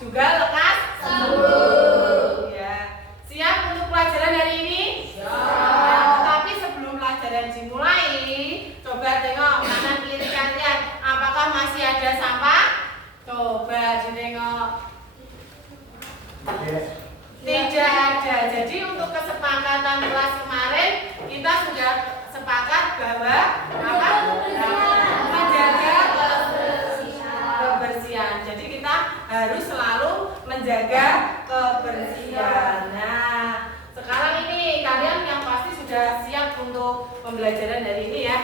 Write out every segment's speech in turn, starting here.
juga lekas sembuh. Ya. Siap untuk pelajaran hari ini? Siap. Nah, tetapi sebelum pelajaran dimulai, coba tengok kanan kiri kalian, apakah masih ada sampah? Coba ditengok. Tidak ada. Jadi untuk kesepakatan kelas kemarin kita sudah sepakat bahwa menjaga kebersihan. Jadi kita harus selalu menjaga kebersihan. Nah, sekarang ini kalian yang pasti sudah siap untuk pembelajaran hari ini ya.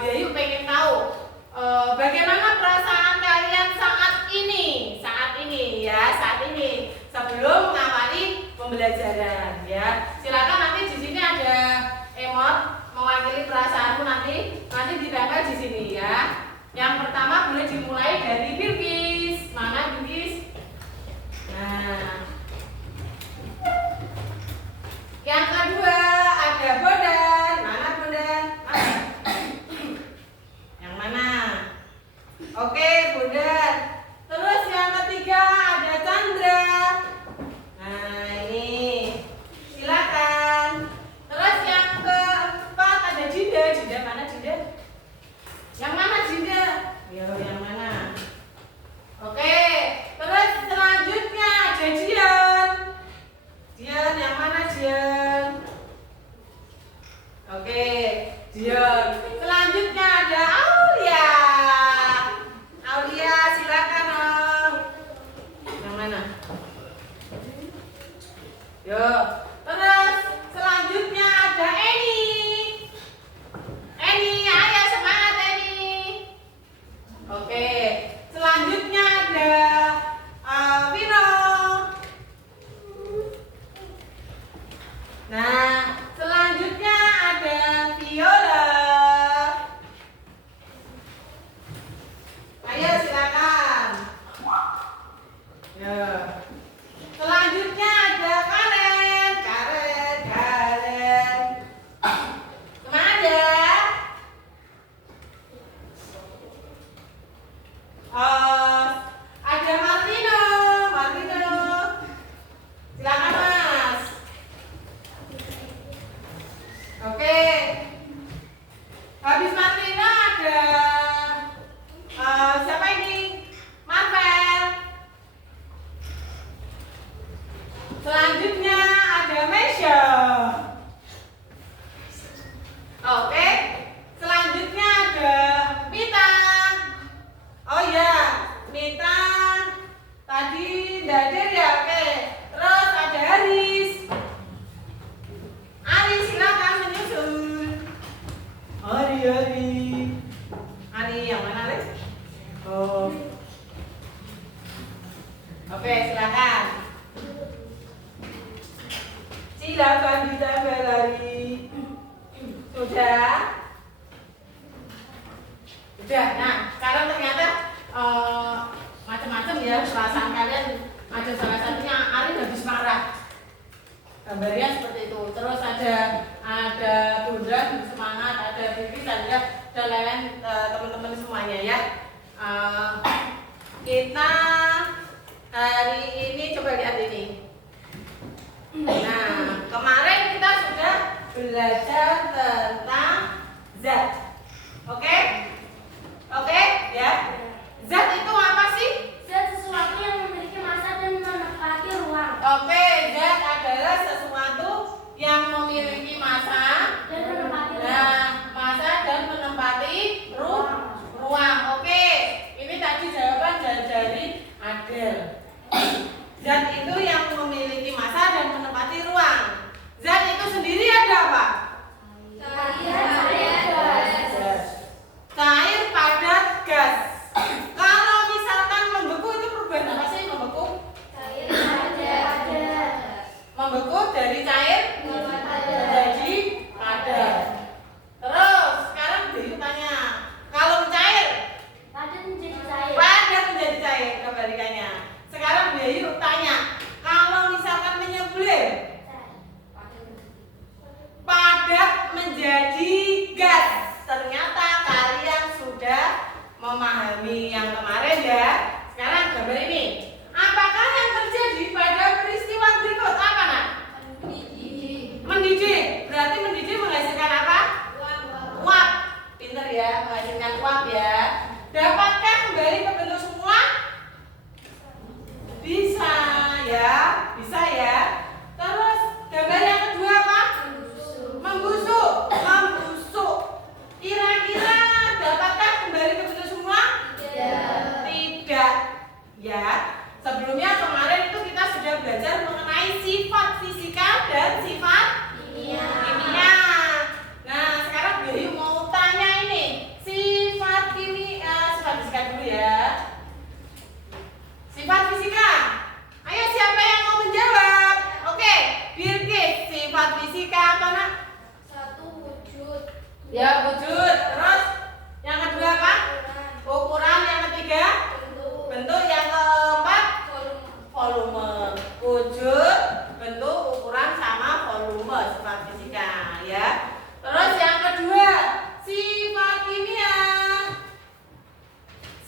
Biayu pengen tahu bagaimana perasaan kalian saat ini sebelum mengawali pembelajaran ya. Silakan nanti di sini ada emot mewakili perasaanmu nanti ditempel di sini ya. Yang pertama boleh dimulai dari Bilqis. Mana Bilqis? Nah, yang kedua ada Bondan. Mana Bondan? Yang mana? Oke, Bondan. Terus yang ketiga ada Chandra. Nah, ini silakan. Terus yang keempat ada Jinda. Jinda mana Jinda? Yang mana Jinda? Yo, yang mana? Oke. Terus selanjutnya ada Jian. Jian yang mana Jian? Oke, Jian. Selanjutnya ada Aulia. Aulia silakan Om. Yang mana? Yo. Terus selanjutnya ada Eni. Eni, ayo semangat Eni. Oke. Selanjutnya ada Vino. Nah, selanjutnya ada Viola. Ayo silakan. Ya. Selanjutnya ada Karen. Semangat ya. Ada Martino. Silakan Mas. Oke. Habis Martino ada siapa ini? Marvel. Selanjutnya ada Mesya. Oke. Selanjutnya ada Mita. Oh ya, Mita tadi tidak hadir ya. Oke. Terus ada Haris. Ari silakan menyusul. Ari yang mana Lex? Oh. Oke, silakan. Silakan ditambah lagi. Sudah? Sudah. Nah, sekarang ternyata macam-macam ya perasaan kalian. Ada salah satunya Ari habis marah. Gambarnya seperti itu. Terus ada Bunda semangat, ada Bibi, Sandra dan lain-lain teman-teman semuanya ya. Kita hari ini coba lihat ini. Nah, kemarin kita sudah belajar tentang zat. Oke? Oke, ya. Zat itu apa sih? Zat sesuatu yang memiliki massa dan menempati ruang. Oke, zat adalah sesuatu yang memiliki massa Dan menempati ruang. Nah, massa dan menempati ruang. Oke, ini tadi jawaban dari Adel. Zat itu yang memiliki massa dan menempati ruang. Zat itu sendiri ada apa? Cair, padat, gas. Kalau misalkan membeku itu perubahan apa sih membeku? Membeku dari cair menjadi padat. Terus sekarang berikutnya, kalau cair Padat menjadi cair. padat menjadi cair kebalikannya. Sekarang Bayu tanya, kalau misalkan menyembelih padat menjadi gas. Ternyata kalian sudah memahami yang kemarin ya. Sekarang gambar ini.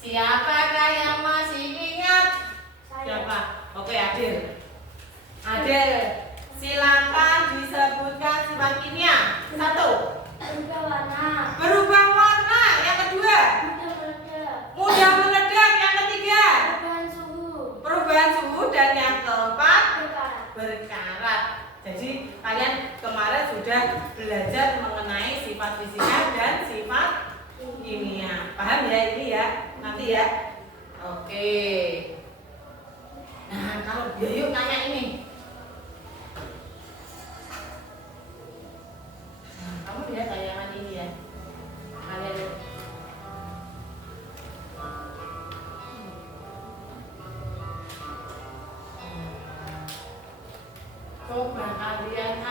Siapakah yang masih ingat? Siapa? Oke, Adil. Adil, silakan disebutkan sifat kimia. 1. Berubah warna. Berubah warna. Yang kedua, Mudah meledak. mudah meledak. Yang ketiga, Perubahan suhu. perubahan suhu. Dan yang keempat, Berkarat. berkarat. Jadi kalian kemarin sudah belajar mengenai sifat fisika dan sifat kimia. Paham ya ini ya? Nanti ya. Oke. Nah, kalau yuk tanya ini. Nah, kamu lihat tayangan ini ya. Kalian lihat. Coba kalian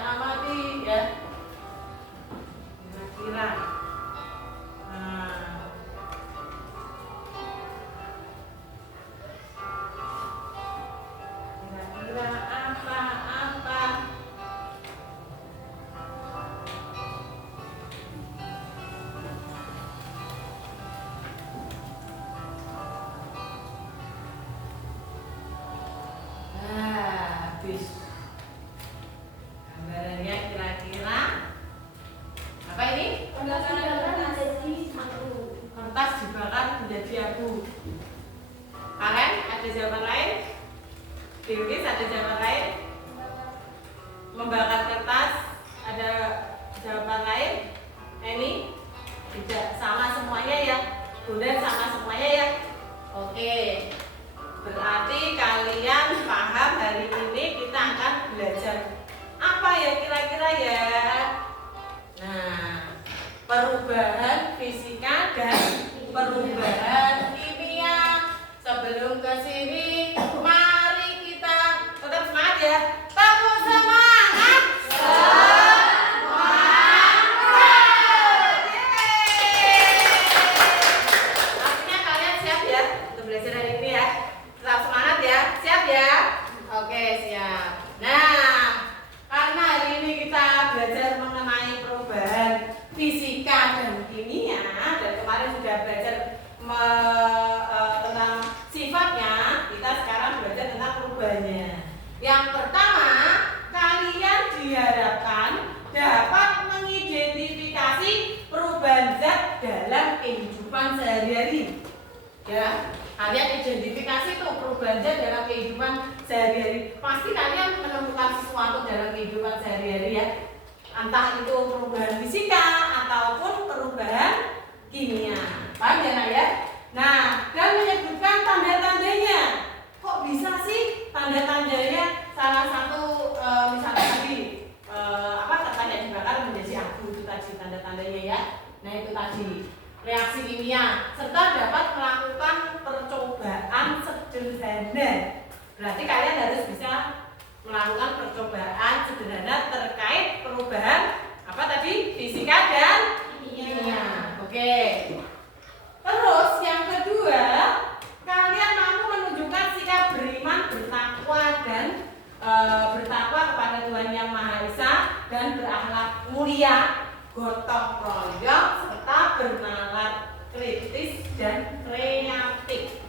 amati ya. Kira-kira. Nah. Kira-kira apa? Habis. Gambarannya kira-kira apa ini? Kertas dibakar menjadi abu. Kertas dibakar menjadi abu. Kalian ada jawaban lain? Dewi ada jawaban lain? Membakar kertas ada jawaban lain? Ini tidak sama semuanya ya. Bunda sama semuanya ya. Oke. Berarti kalian paham hari ini kita akan belajar apa ya kira-kira ya? Nah, perubahan fisika dan perubahan kimia. Sebelum ke sini, mari kita tetap semangat ya. Tepuk semangat. Artinya kalian siap ya untuk belajar hari ini ya. Tetap semangat ya. Siap ya? Oke, siap. Nah, karena hari ini kita belajar mengenai perubahan fisika dan kimia dan kemarin sudah belajar tentang sifatnya, kita sekarang belajar tentang perubahannya. Yang pertama, kalian diharapkan dapat mengidentifikasi perubahan zat dalam kehidupan sehari-hari. Ya, kalian identifikasi tuh perubahan zat dalam kehidupan sehari-hari. Pasti kalian menemukan sesuatu dalam kehidupan sehari-hari ya. Entah itu perubahan fisika ataupun perubahan kimia. Paham ya Nak ya? Nah, dan menyebutkan tanda-tandanya. Kok bisa sih tanda-tandanya? Salah satu misalnya tadi kertasnya dibakar menjadi abu, itu tadi tanda-tandanya ya. Nah itu tadi reaksi kimia serta dapat melakukan percobaan sederhana. Berarti kalian harus bisa melakukan percobaan sederhana terkait perubahan apa tadi fisika dan kimia. Oke. Terus yang kedua, kalian mampu menunjukkan sikap beriman, bertakwa dan bertakwa kepada Tuhan Yang Maha Esa dan berakhlak mulia, gotong royong serta bernalar kritis dan kreatif.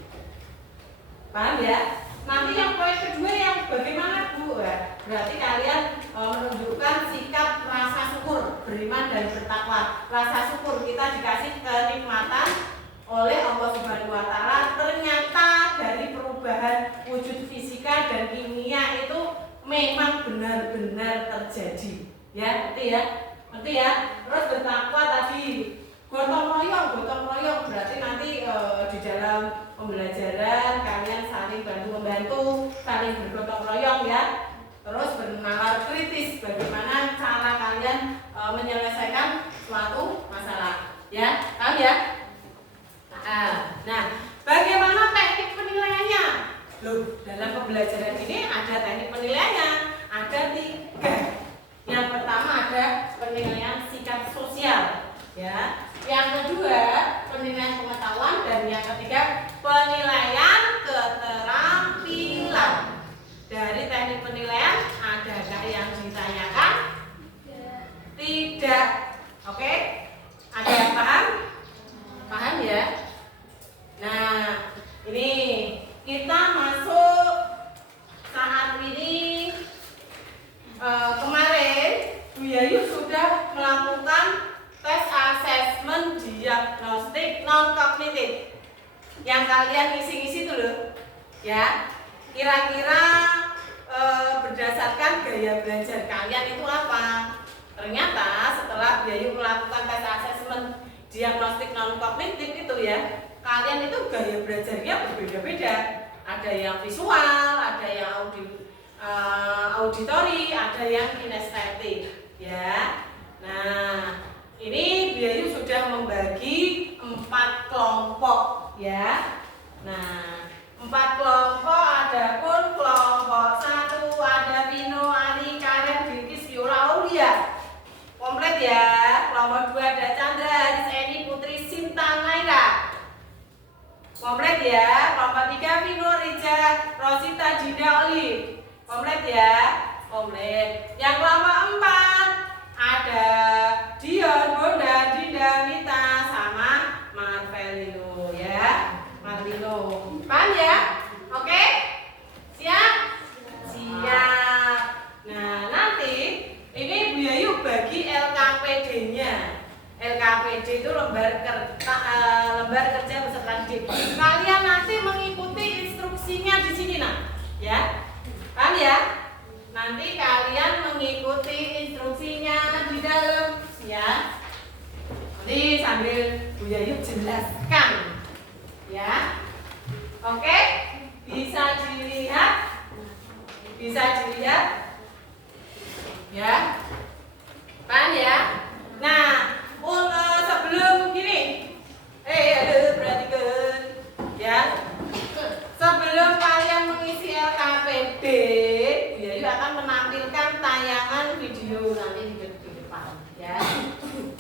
Paham ya? Nanti yang poin kedua yang bagaimana Bu? Berarti kalian menunjukkan sikap rasa syukur, beriman dan bertakwa. Rasa syukur kita dikasih kenikmatan oleh Allah Subhanahu wa taala. Ternyata dari perubahan wujud fisika dan kimia itu memang benar-benar terjadi. Ya, ngerti ya? Ngerti ya? Terus bertakwa tadi gotong royong berarti nanti di dalam pembelajaran kalian saling bantu-membantu, saling bergotong royong ya. Terus bernalar kritis, bagaimana cara kalian menyelesaikan suatu masalah. Ya, paham ya? Nah, bagaimana teknik penilaiannya? Loh, dalam pembelajaran ini ada teknik penilaiannya. Ada 3. Yang pertama ada penilaian sikap sosial, ya. Yang kedua penilaian pengetahuan dan yang ketiga penilaian keterampilan. Dari teknik penilaian adakah yang ditanyakan? Tidak. Oke? Ada yang paham? Paham diagnostik non kognitif yang kalian ngisi-ngisi itu loh ya. Kira-kira berdasarkan gaya belajar kalian itu apa? Ternyata setelah Biayu melakukan tes asesmen diagnostik non kognitif itu ya, kalian itu gaya belajarnya berbeda-beda. Ada yang visual, ada yang auditori, ada yang kinestetik ya. Nah, ini Biayu sudah membagi 4 kelompok ya. Nah, 4 kelompok, adapun kelompok 1 ada Vino, Ari, Karen, Bilkis, Viola, Aulia. Komplit ya. Kelompok 2 ada Chandra, Haris, Eni, Putri, Sinta, Naira. Komplit ya. Kelompok 3 Vino, Rija, Rosita, Jinda, Oli. Komplit ya. Komplit. Yang kelompok 4 ada Dion, Bonda, Dinda, Mita, sama Marvelino ya. Marvelino. Paham ya? Oke? Siap? Siap. Nah, nanti ini Bu Yayu bagi LKPD-nya. LKPD itu lembar kerja peserta didik. Kalian nanti mengikuti instruksinya di sini nah, ya. Paham ya? Nanti kalian mengikuti instruksinya di dalam, ya. Nanti sambil Bu Yayu jelaskan, ya. Oke? Bisa dilihat? Bisa dilihat? Ya. Paham ya? Nah, sebelum gini, perhatikan ya. Sebelum kalian mengisi LKPD, Bu Yayu akan menampilkan tayangan video nanti di depan ya.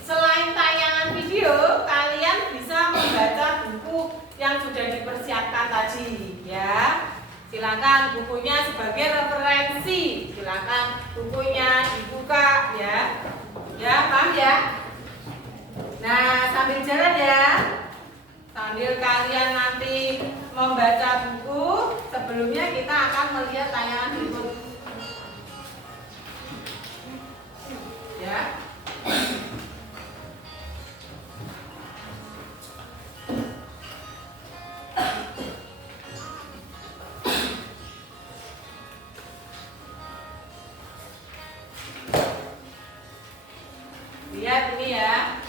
Selain tayangan video, kalian bisa membaca buku yang sudah dipersiapkan tadi ya. Silakan bukunya sebagai referensi. Silakan bukunya dibuka ya. Ya, paham ya? Nah, sambil jalan ya. Sambil kalian nanti membaca buku, sebelumnya kita akan melihat tayangan berikut. Ya. Lihat ini ya.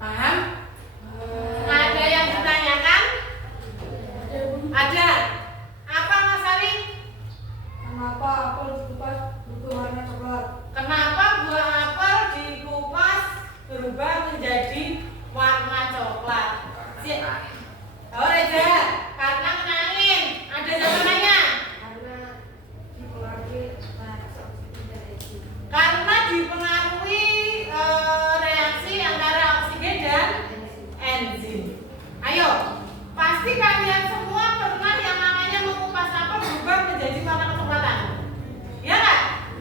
Paham? Ada yang ditanyakan? Ada. Apa Mas Ari? Kenapa apel dikupas berwarna coklat? Kenapa buah apel dikupas berubah menjadi warna coklat? Oh Reza, karena kena angin. Ada jawabannya? Karena dipengaruhi oksigen dan enzim. Karena dipengaruhi reaksi antara oksigen dan enzim. Ayo, pasti kalian semua pernah yang namanya mengupas apel berubah menjadi warna kecoklatan. Ya nggak?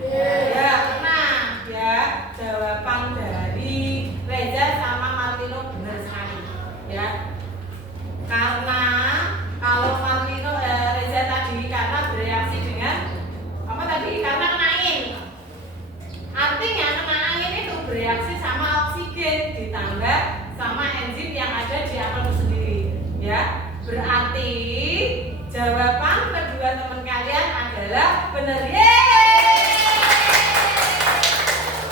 Ya, pernah. Ya, jawaban dari Reza sama Martino benar sekali. Ya, karena kalau Martino Reza tadi karena bereaksi dengan apa tadi? Karena kena angin. Artinya kena angin itu bereaksi sama oksigen ditambah sama enzim yang ada di apel itu sendiri. Ya, berarti jawaban kedua teman kalian adalah benar. Yeay!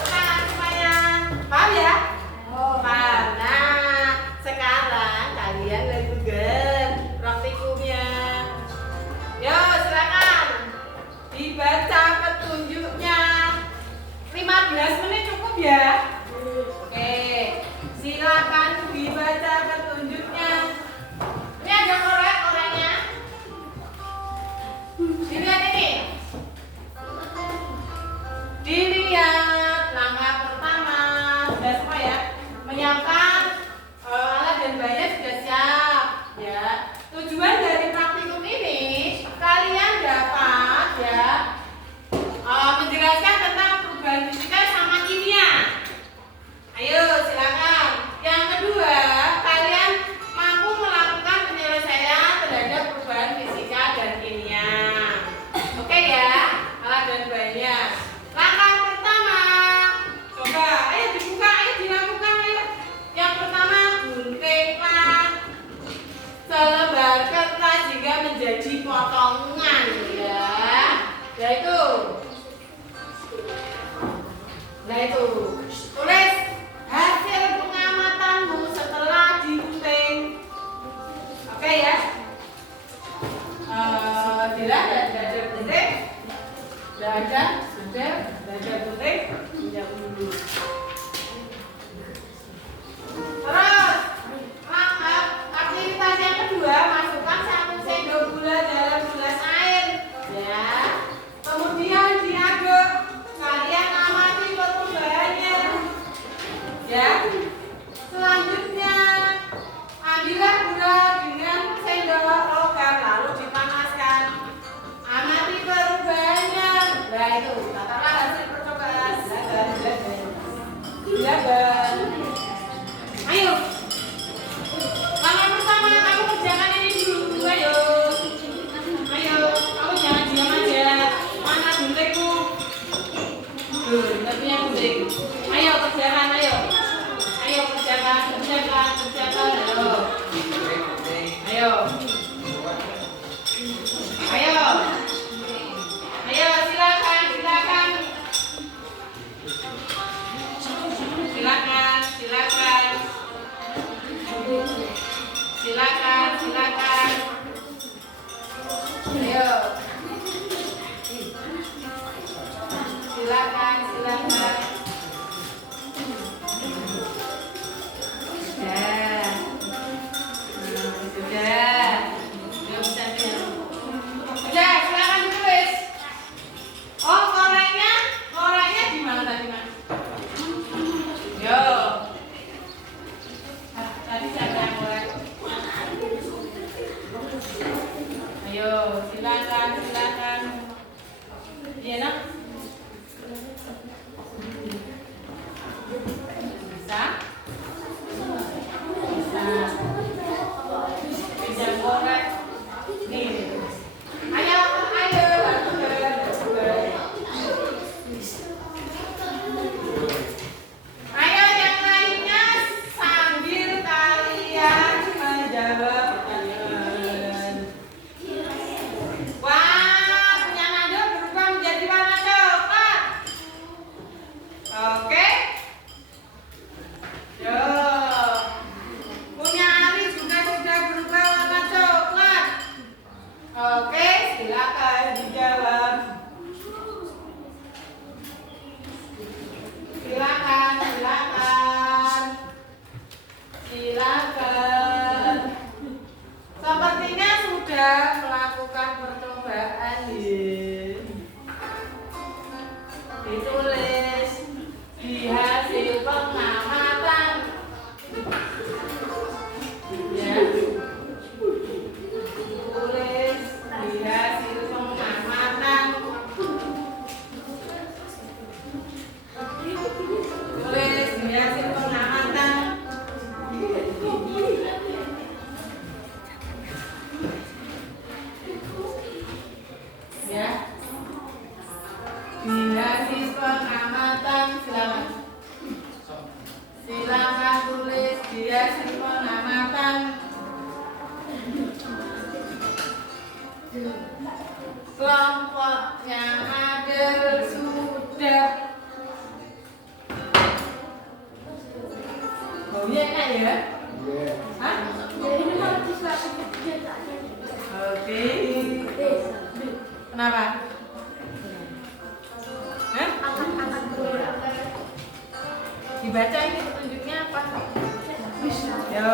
Tangan semuanya. Paham ya? Paham. Nah, sekarang kalian lakukan praktikumnya. Yo, silakan dibaca petunjuknya. 15 menit cukup ya? Oke, silakan dibaca petunjuknya. Ini ada korek-koreknya. Dilihat ini. Dilihat langkah pertama. Sudah semua ya? Menyiapkan alat dan bahannya sudah siap ya. Tujuan dari praktikum ini kalian dapat ya menjelaskan tentang perubahan fisika sama kimia. Ayo silakan. Yang kedua, kalian mampu melakukan penyelesaian terhadap perubahan fisika dan kimia. Oke ya, alat dan bahannya. Langkah pertama, coba, ayo dibuka, ayo dilakukan, ayo. Yang pertama, guntinglah selembar kertas hingga menjadi potongan ya. Yaitu tulis hasil pengamatanmu setelah digunting. Oke ya. Tidak ada gunting. Tidak ada gunting. Pinjam dulu. Terus aktivitas yang kedua, masukkan 1 sendok gula dalam gelas air ya. Kemudian diaduk. Kalian amati perubahannya ya. Selanjutnya ambillah gula dengan sendok logam lalu dipanaskan. Amati perubahannya. Nah itu katakan hasil percobaan. Silakan. Ayo. Langkah pertama kamu kerjakan ini dulu. Ayo. Kamu jangan diam aja. Mana guntingmu? Nggak punya gunting. Ayo kerjakan, ayo. Ayo kerjakan. Ayo. Ayo silakan. silakan. Sudah. Sudah bisa nih. Udah, silakan ditulis. Oh, korengnya di mana tadi, Mas? Yo. Tadi siapa yang korek? Ayo, silakan. Iya, nak? Bisa? Bisa korek. Nih. Ayo, Ayo yang lainnya sambil kalian menjawab pertanyaan. Wah, punya Nando berubah menjadi warna coklat. Oke. Yo. Punya Ari juga sudah berubah warna coklat. Oke, silakan dijawab. Silakan. Sepertinya sudah melakukan percobaan. Ditulis di hasil pengamatan. Ya. Tulis di hasil pengamatan. Tulis di hasil pengamatan. Ya. Di hasil pengamatan silakan tulis di hasil pengamatan. Kelompok yang ada sudah. Baunya enak ya? Hah? Oke. Kenapa? Hah? Dibaca ini petunjuknya apa? Yo.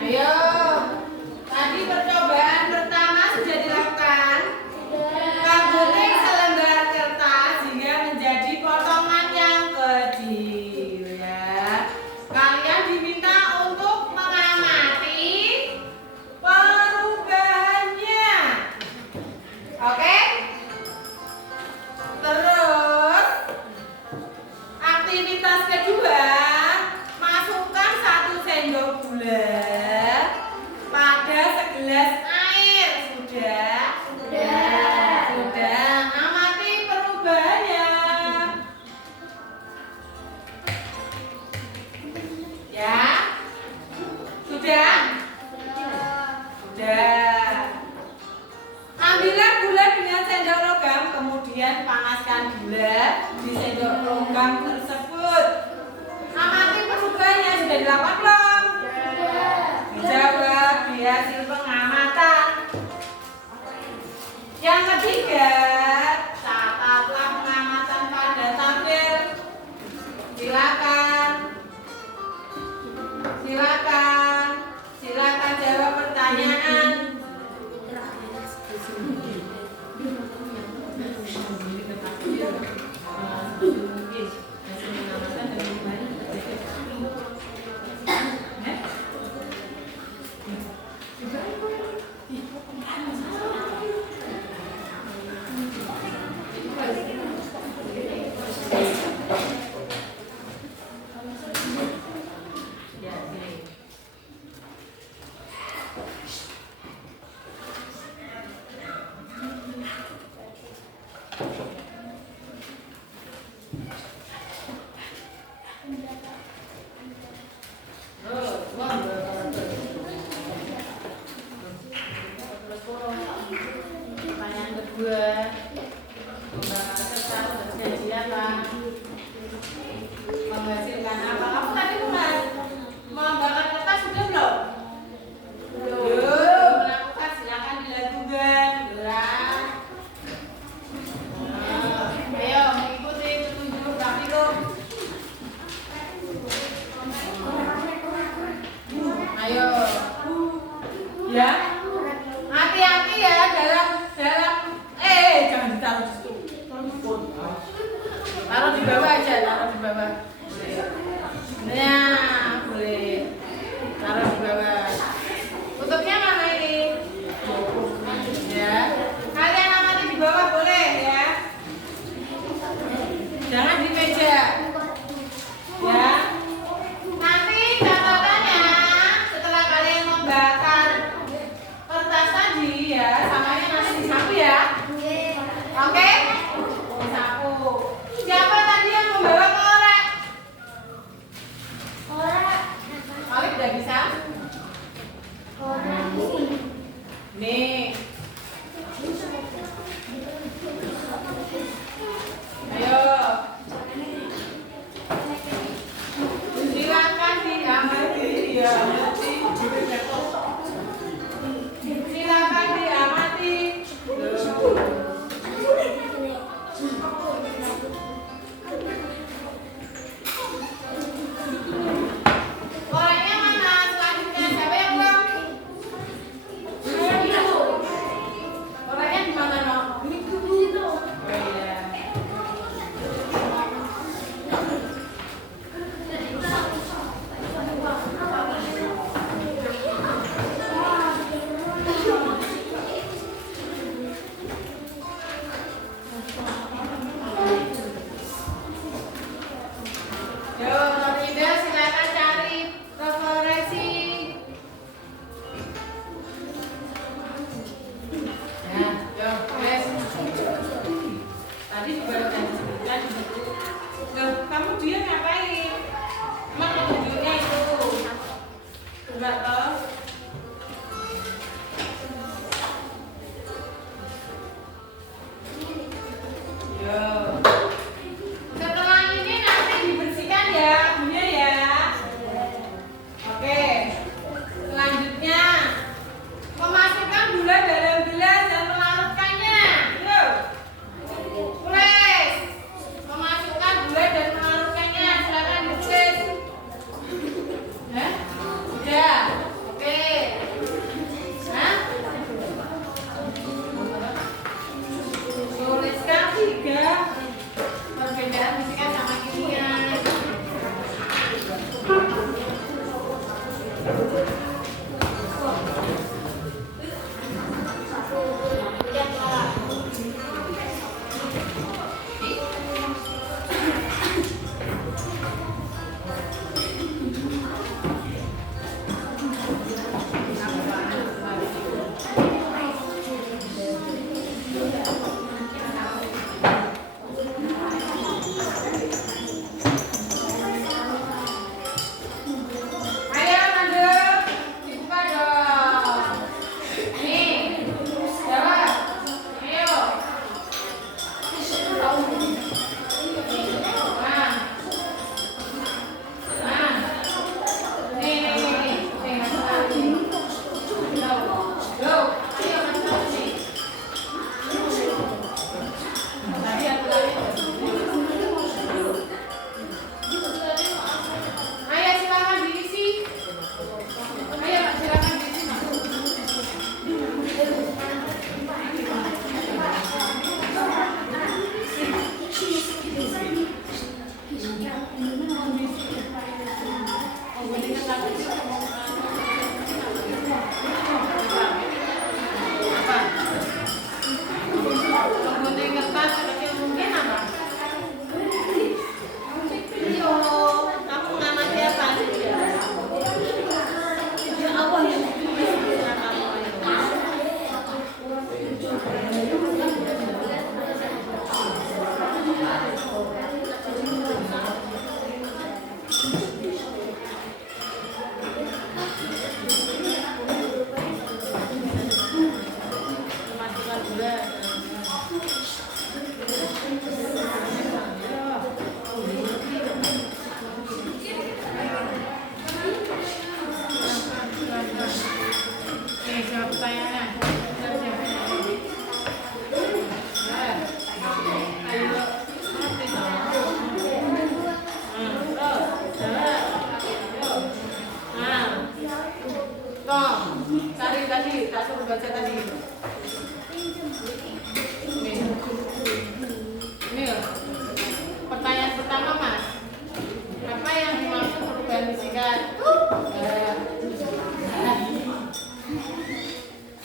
Ayo. Tadi percobaan pertama sudah dilakukan. Gunting selembar kertas hingga menjadi potongan yang kecil ya. Kalian diminta untuk mengamati perubahannya. Oke? Terus aktivitas kedua, masukkan 1 sendok gula pada segelas air. Sudah. Amati perubahannya. Ya. Sudah. Ambillah gula dengan sendok logam, kemudian panaskan gula di sendok logam tersebut. Amati perubahannya. Sudah dilakukan belum? Dijawab di hasil pengamatan. Yang ketiga, catatlah pengamatan pada tabel. Silakan jawab pertanyaan. bawah. Nah, boleh. Taruh di bawah. Tutupnya mana ini? Ya. Kalian amati di bawah boleh ya. Jangan di meja. Ya. Nanti catatannya setelah kalian membakar kertas tadi ya, samanya masih disapu ya. Oke? Disapu. Siapa tadi yang membawa korek? Korek. Korek udah bisa? Korek. Nih. Ayo. Silakan diamati, diamati. Silakan diamati. Koreknya mana? Selanjutnya siapa yang buang? Koreknya di mana, no? Oh iya. Yo, Nurida, silakan cari referensi. Ya, yo, guys. Tadi juga udah disebutkan di situ. Loh, kamu dia ngapain? Emang petunjuknya itu? Coba toh. Yo. Setelah ini nanti dibersihkan ya, abunya ya. Oke. Selanjutnya memasukkan gula dalam gelas dan melarutkannya. Yuk. Tulis. Memasukkan gula dan melarutkannya. Silakan ditulis. Udah. Oke.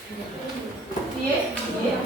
Iya, iya.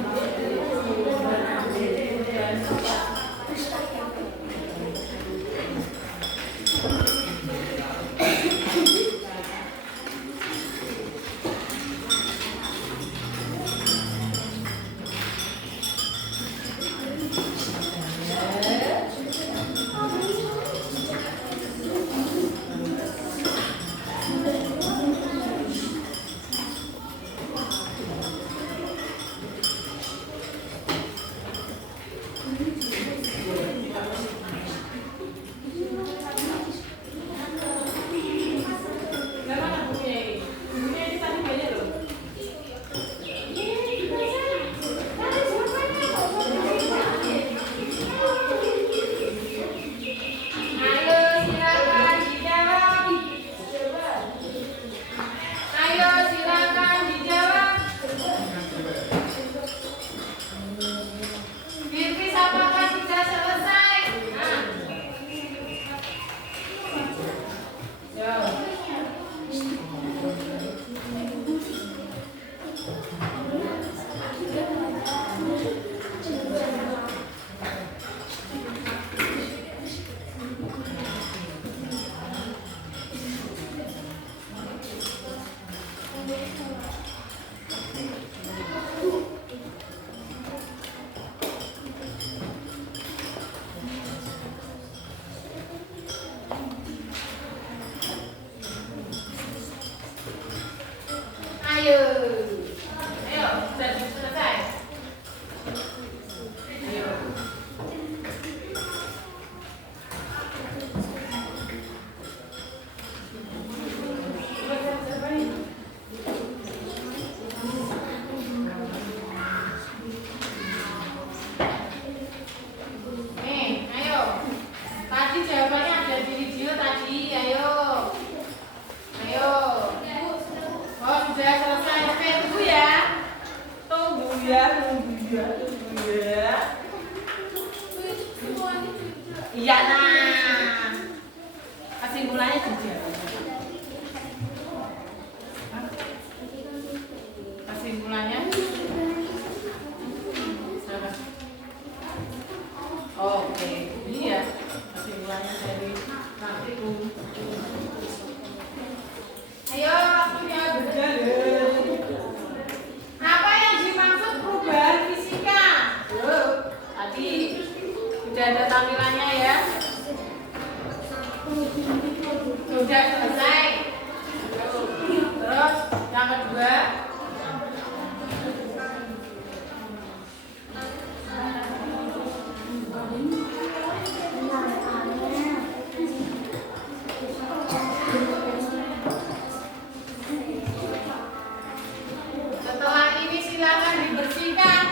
Iya, nah. Kesimpulannya juga. Kesimpulannya. Oke, ini ya kesimpulannya dari praktikum. Ayo, waktunya berjalan. Apa yang dimaksud perubahan fisika? Tadi sudah ada tampilannya ya. Sudah selesai. Terus yang kedua, setelah ini silakan dibersihkan.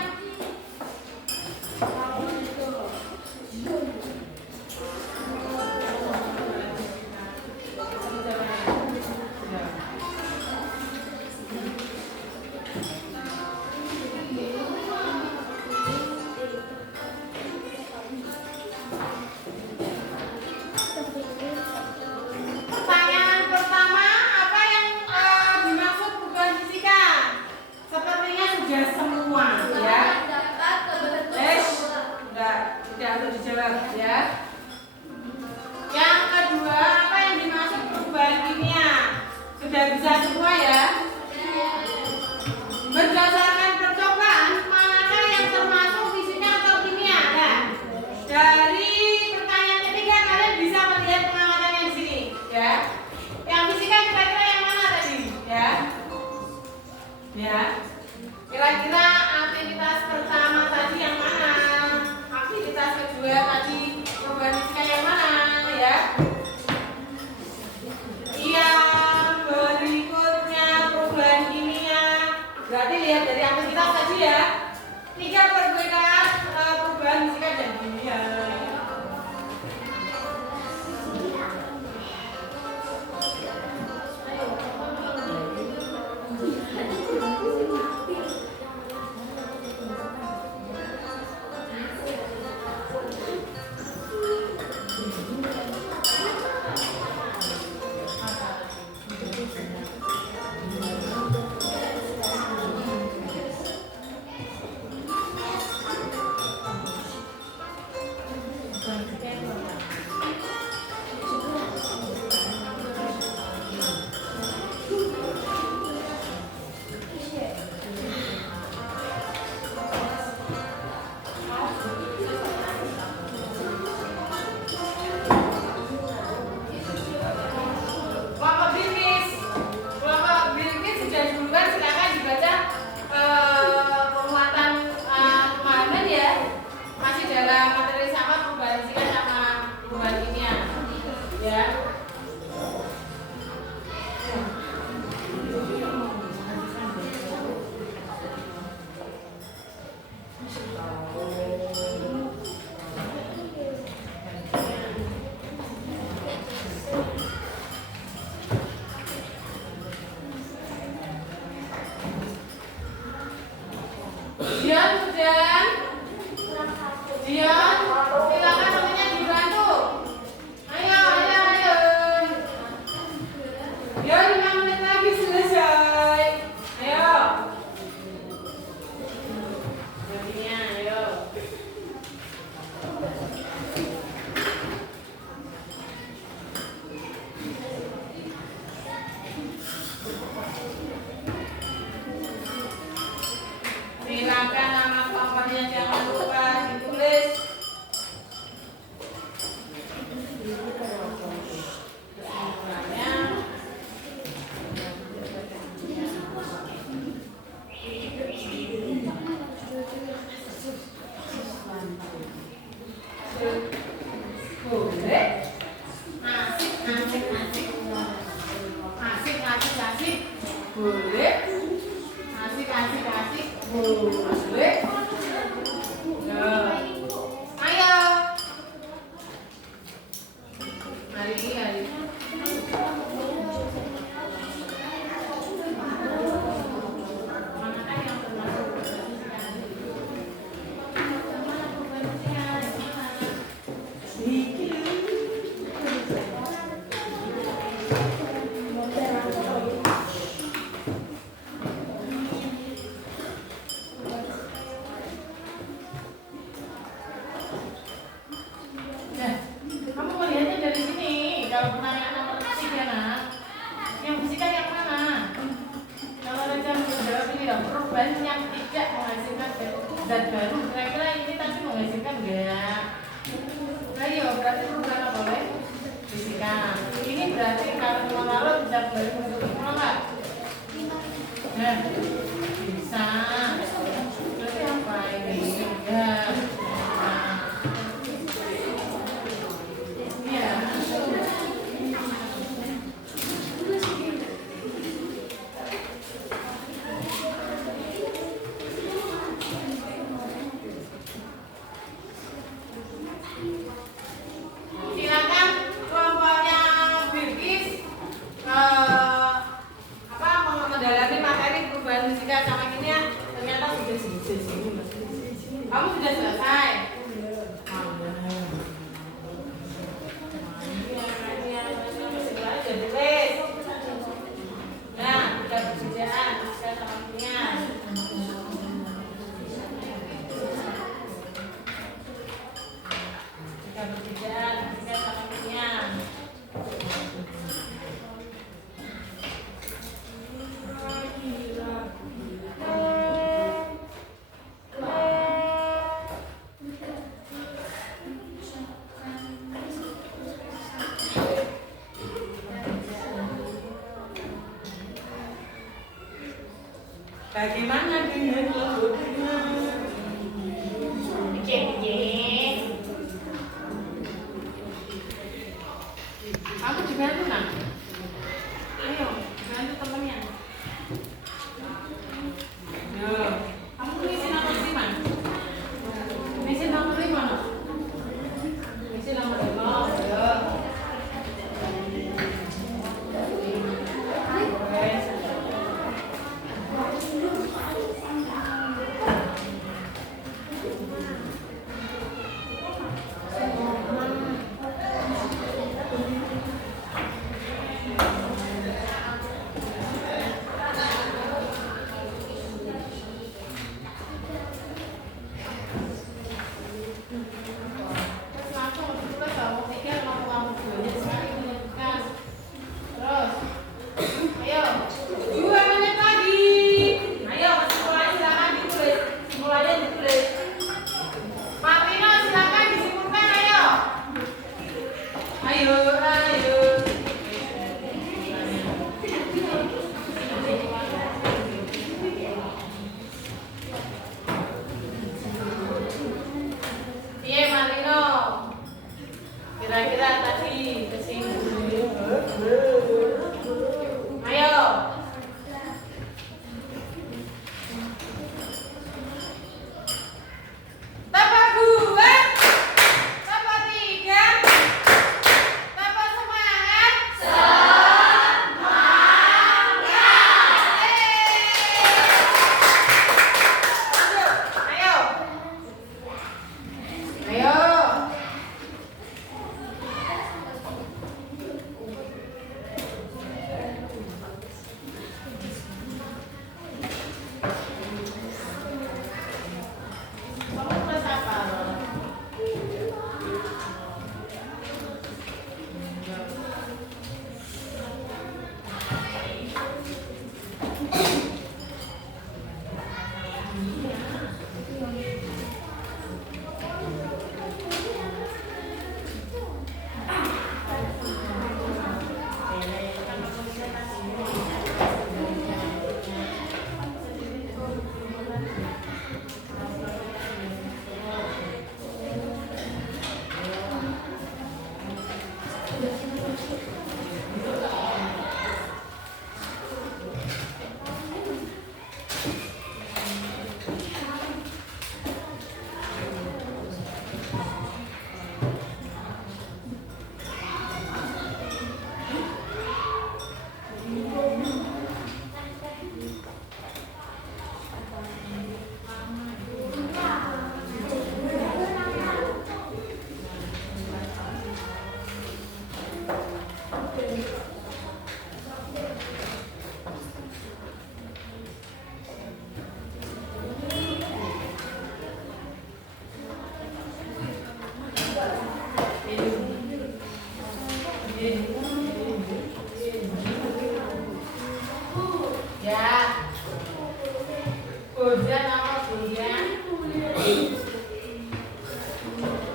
Pertanyaan pertama, apa yang dimaksud perubahan fisika? Sepertinya sudah semua, ya. Tidak untuk dijawab, ya. Yang kedua, apa yang dimaksud perubahan kimia? Sudah bisa semua, ya. Berdasarkan percobaan, manakah yang termasuk fisika atau kimia? Nah, dari pertanyaan ketiga kalian bisa melihat pengamatannya di sini, ya. Yang fisika kira-kira yang mana tadi, ya? Ya. Kira-kira aktivitas pertama tadi yang mana? Aktivitas kedua tadi perubahan fisika yang mana, ya? Yang berikutnya perubahan kimia. Berarti lihat dari aktivitas tadi ya. 3 perbedaan perubahan fisika dan kimia. Silakan nama kelompoknya jangan lupa ditulis. Boleh. Asik. Boleh. Asik. Boleh. Ya. Ayo. Hari. Manakah yang termasuk? Kamu melihatnya dari sini. Kalau pertanyaan nomor 3 nak, yang fisika yang mana? Kalau Reza menjawab ini dong, perubahan yang tidak menghasilkan zat baru, kira-kira ini tadi menghasilkan enggak? Ayo, berarti perubahan apa boleh? Fisika. Ini berarti kalau mengaruh zat baru untuk enggak? Nah, bisa. Berarti apa ini? Enggak. Silakan kelompoknya Bilkis mendalami materi perubahan fisika sama kimia. Ternyata sudah selesai. Kamu sudah selesai. Nah, kita pekerjaan fisika sama kimia. Bagaimana dengan kelompoknya? Kamu dibantu nak? Ayo, bantu temennya. Yo, kamu ngisi nomor 5. Ngisi nomor 5 nak? Ngisi nomor 5. Yo. Ya. Hujan apa hujan?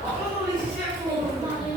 Kamu nulisnya kesimpulannya.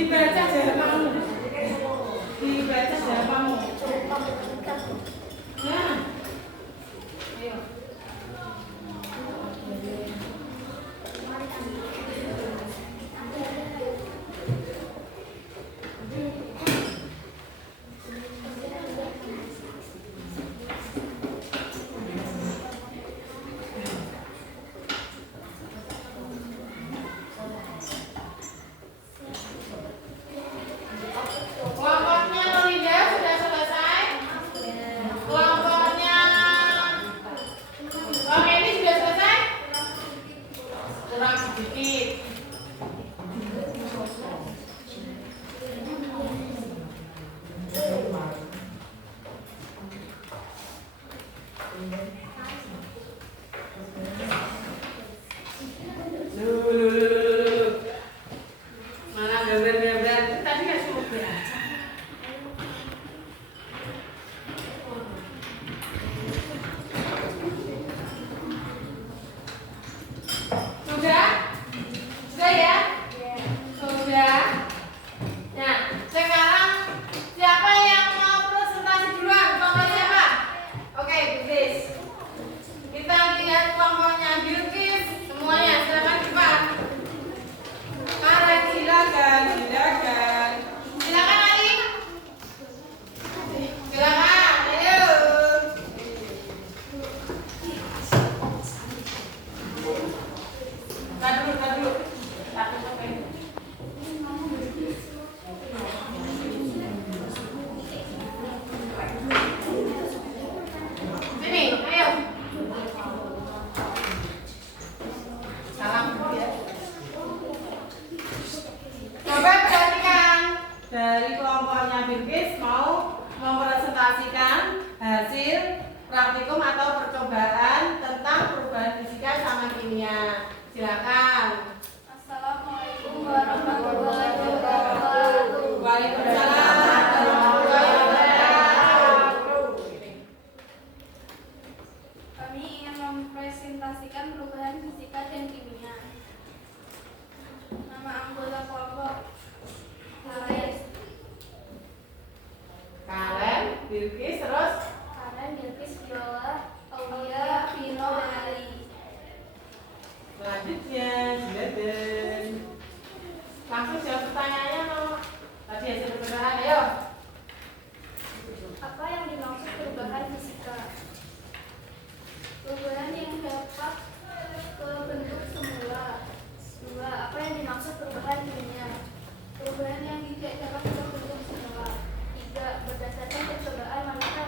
Dibaca jawabanmu. Dibaca jawabanmu. Nah. Ayo. Kelompoknya Nolinda sudah selesai. Kelompoknya Bang Edi sudah selesai. Kurang sedikit. Mana gambar-gambar tadi nggak cukup baca. Sudah? Sudah ya? Sudah. Nah, sekarang siapa yang mau presentasi duluan? Kelompok siapa? Oke, Bilkis. Kita lihat kelompoknya Bilkis. Semuanya, silakan cepat. Mari, silakan. Silakan Ali. Silakan, ayo. Tar dulu. Satu sampai. Sini, ayo. Salam ya. Coba perhatikan dari kelompoknya Bilkis mau mempresentasikan hasil praktikum atau percobaan tentang perubahan fisika sama kimia. Silakan. Assalamualaikum warahmatullahi wabarakatuh. Waalaikumsalam warahmatullahi wabarakatuh. Kami ingin mempresentasikan perubahan fisika dan kimia. Nama anggota kelompok Kalian Bilkis terus Karen, Bilkis, Viola, Aulia, Vino, Ali. selanjutnya silakan. Langsung jawab pertanyaannya no. Tadi hasil perbedaan, ayo. Apa yang dimaksud perubahan fisika? Perubahan yang dapat ke bentuk semula. 2. Apa yang dimaksud perubahan kimia? Perubahan yang tidak dapat ke bentuk semula. 3. Berdasarkan percobaan manakah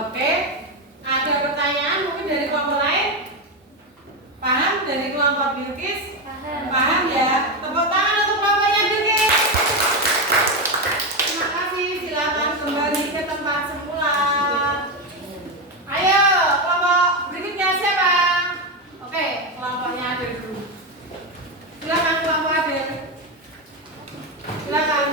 Oke, ada pertanyaan mungkin dari kelompok lain? Paham? Dari kelompok Bilkis? Paham ya? Tepuk tangan untuk kelompoknya Bilkis. Terima kasih, silakan kembali ke tempat semula. Ayo, kelompok berikutnya siapa? Oke, kelompoknya Adel dulu. Silakan kelompok Adel. Silakan.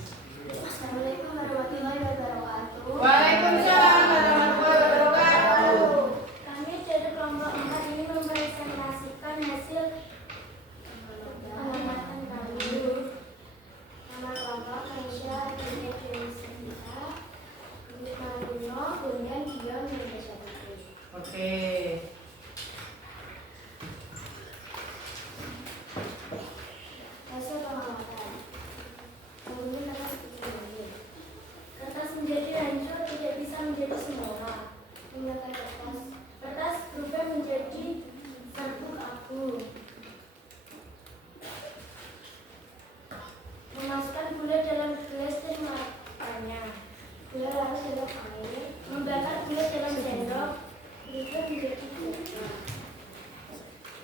Assalamualaikum warahmatullahi wabarakatuh. Waalaikumsalam warahmatullahi wabarakatuh. Kami dari kelompok 4 ini mempresentasikan hasil pengamatan kami. Nama kelompok Aisyah, Dina, Dewisita, Maruno, Bunyan, Dion, Indonesia Putri. Oke. Hasil pengamatan. Kemudian kertas begini. Kertas menjadi hancur, tidak bisa menjadi semua. Menggunakan kertas. Kertas berubah menjadi serbuk abu. Memasukkan gula dalam gelas dan melarutkannya. Gula larut dalam air. Membakar gula dalam sendok. Berubah menjadi gula.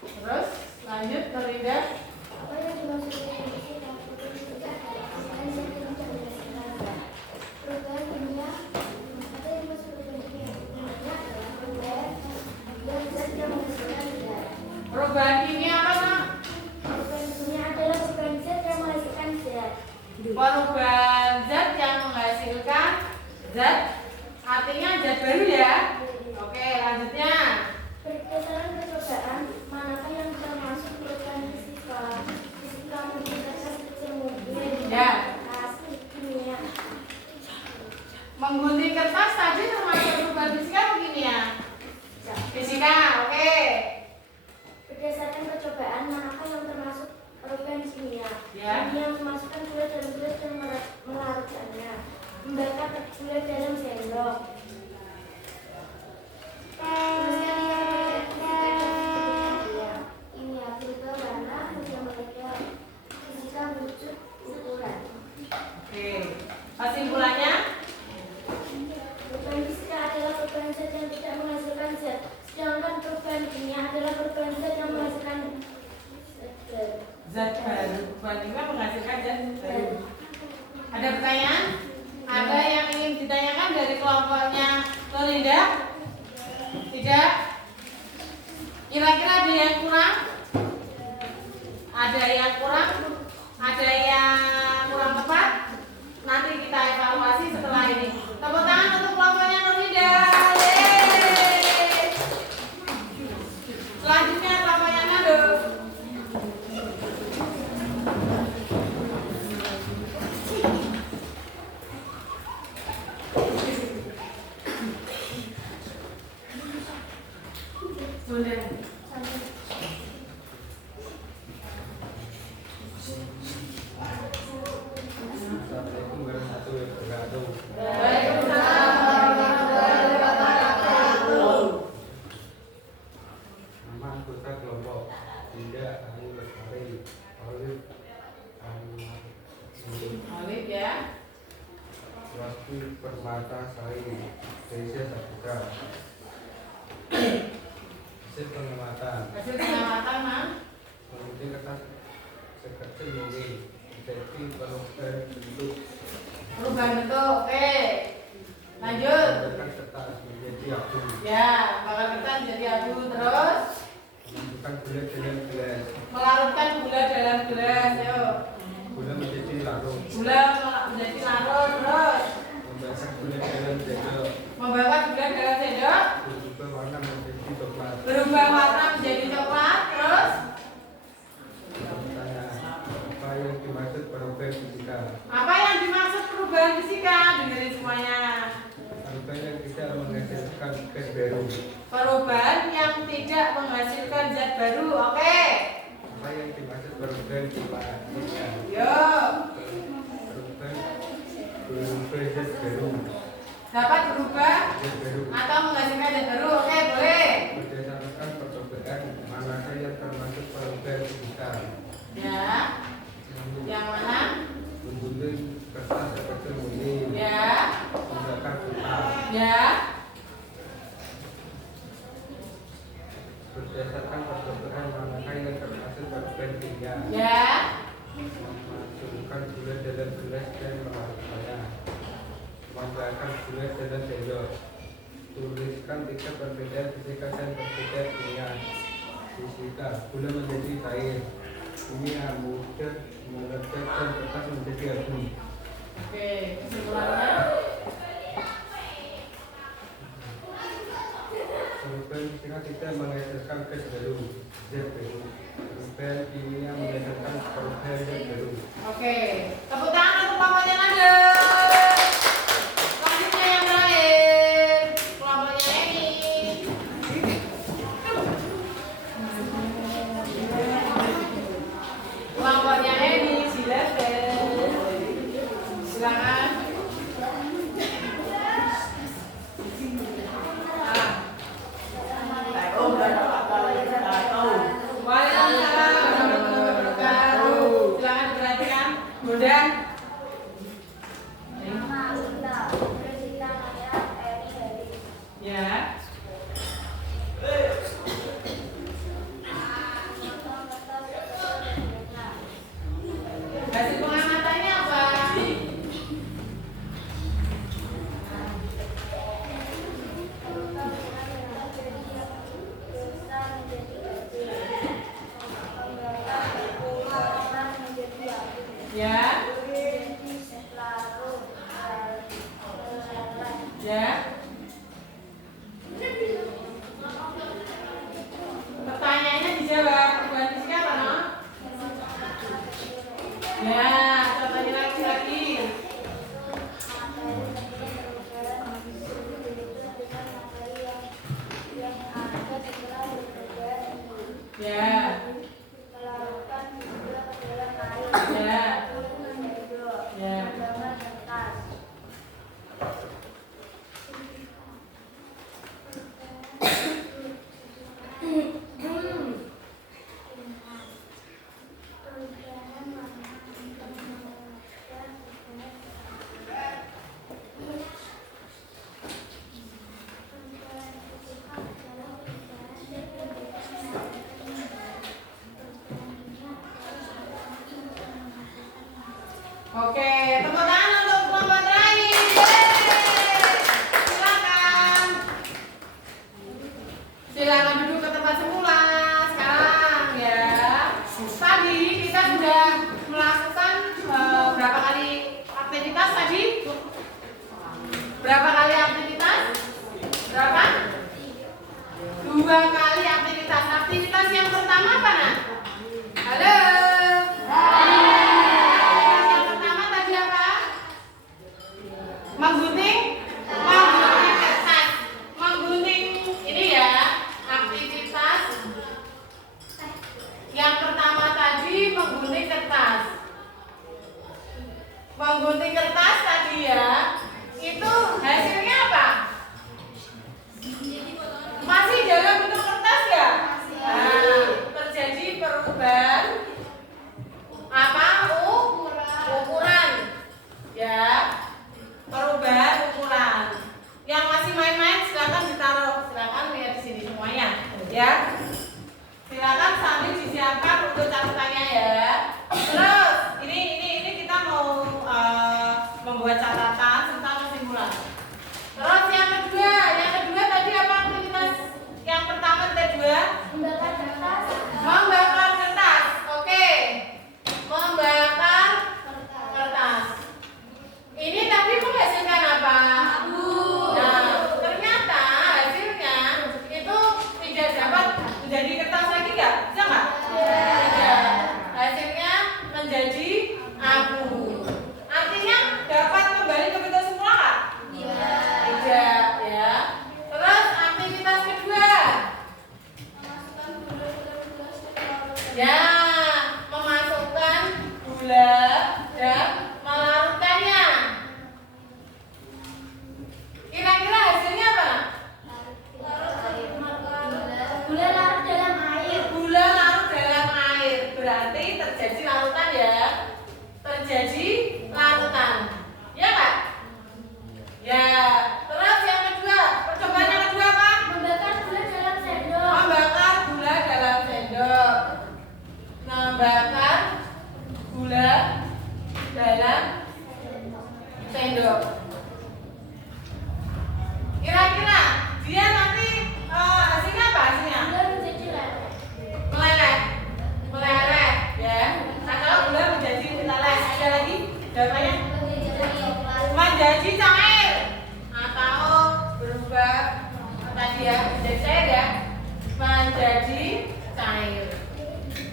Terus lanjut ke Linda. Apa yang dimaksudkan di sini? Perubahan kimia. Apa yang dimaksudkan kimia? Adalah perubahan zat yang menghasilkan zat. Perubahan kimia apa, Nak? Perubahan kimia adalah perubahan zat yang menghasilkan zat. Perubahan zat yang menghasilkan zat, artinya zat baru ya. Oke, lanjutnya. Berdasarkan percobaan, manakah yang termasuk perubahan fisika? Fisika menggunakan kecil mungkin. Ya. Kimia. Menggunting kertas tadi termasuk perubahan fisika atau kimia? Fisika, oke. Berdasarkan percobaan, manakah yang termasuk perubahan kimia? Ya. Yang memasukkan gula dalam gelas dan melarutkannya. Membakar gula dalam sendok. Kimia berubah warna, yang berbeda. Fisika wujud ukuran. Oke. Kesimpulannya? Perubahan fisika adalah perubahan zat yang tidak menghasilkan zat, sedangkan perubahan kimia adalah perubahan zat yang menghasilkan zat. Zat baru. Perubahan kimia menghasilkan zat baru. Ada pertanyaan? Ada yang ingin ditanyakan dari kelompoknya Linda? Tidak? Kira-kira ada yang kurang? Ada yang kurang? Ada yang kurang tepat? Nanti kita evaluasi setelah ini. Tepuk tangan untuk kelompoknya Nurlinda. Yeay. Selanjutnya kelompoknya Nando. Sudah. Assalamualaikum warahmatullahi wabarakatuh. Waalaikumsalam warahmatullahi wabarakatuh. Nama anggota kelompok Dinda Ayu Lestari Olive Alif ya. Waktu Permata Sari Desa Sabuga. Hasil pengamatan Hasil pengamatan, Mang. mengikuti kertas sekecil mungkin menjadi perubahan bentuk Perubahan bentuk. Oke. Lanjut. memberikan kertas menjadi abu, Ya, bakar kertas jadi abu terus memasukkan gula dalam gelas, melarutkan gula dalam gelas. Yuk. gula menjadi larut, Gula menjadi larut terus membakar gula dalam sendok, membakar gula dalam sendok berubah warna menjadi coklat. berubah warna menjadi coklat terus Pertanyaan, apa yang dimaksud perubahan fisika? apa yang dimaksud perubahan fisika? Dengerin semuanya. Perubahan yang tidak menghasilkan gas baru. Perubahan yang tidak menghasilkan zat baru. Oke. Apa yang dimaksud perubahan fisika? Yuk. Berubah zat baru. dapat berubah zat baru. atau menghasilkan zat baru. Oke, boleh. Berdasarkan percobaan, manakah yang termasuk perubahan fisika? Ya. Yang mana? Menggunting kertas seperti ini. Ya. Membakar kertas. Ya. Berdasarkan percobaan, manakah yang termasuk perubahan kimia? Ya. Memasukkan gula dalam gelas dan melarutkannya. Membakar gula dalam sendok. Tuliskan 3 perbedaan fisika dan perbedaan kimia. Fisika, gula menjadi cair. Kimia, mudah meledak dan kertas menjadi abu. Oke, kesimpulannya. Perubahan fisika tidak menghasilkan gas baru, zat baru. Perubahan kimia menghasilkan perubahan zat baru. Oke, tepuk tangan untuk kelompoknya Nanda. Selanjutnya yang terakhir, kelompoknya ini. Kelompoknya ini, silakan. Silakan. Waalaikumsalam warahmatullahi wabarakatuh. Silakan perhatikan, Bunda. Nama Linda, Presita Naya, Eri Heri. Ya. Hasil pengamatannya apa? Ya. Ya. Pertanyaannya dijawab. Perubahan fisika apa, no? Ya, contohnya lagi. Ya. Oke, tepuk tangan untuk kelompok terakhir. Silakan. Silakan duduk ke tempat semula. Sekarang ya. Tadi kita sudah melakukan berapa kali aktivitas tadi? Berapa kali aktivitas? Berapa? 2 kali aktivitas. Aktivitas yang pertama apa, Nak? Halo. Menggunting kertas. Menggunting ini ya, aktivitas yang pertama tadi menggunting kertas. Menggunting kertas tadi ya, itu hasilnya apa? Masih dalam bentuk kertas ya? Nah, terjadi perubahan apa? Ukuran. Ya. Perubahan ukuran. Yang masih main-main silakan ditaruh, silakan lihat di sini semuanya, ya. Silakan sambil disiapkan untuk catatannya ya. Terus ini kita mau membuat catatan tentang kesimpulan. Terus yang kedua tadi apa aktivitas? Yang pertama kedua Membakar kertas. membakar kertas. Oke. Membakar kertas. Ini tadi menghasilkan apa? Nah, ternyata hasilnya itu tidak dapat menjadi kertas lagi nggak? Bisa nggak? Tidak. Hasilnya menjadi abu. Artinya dapat kembali ke bentuk semula nggak? Tidak, ya. Terus aktivitas kedua. Ya, memasukkan gula dan melarutkannya. menjadi larutan. Ya Kak? Ya. Terus yang kedua, percobaan yang kedua apa? Membakar gula dalam sendok. Membakar gula dalam sendok. Membakar gula dalam sendok. Kira-kira dia nanti hasilnya apa hasilnya? Gula menjadi leleh. Meleleh. Meleleh ya. Nah kalau gula menjadi meleleh, ada lagi jawabannya? Menjadi cair atau berubah tadi ya, menjadi cair ya. Menjadi cair.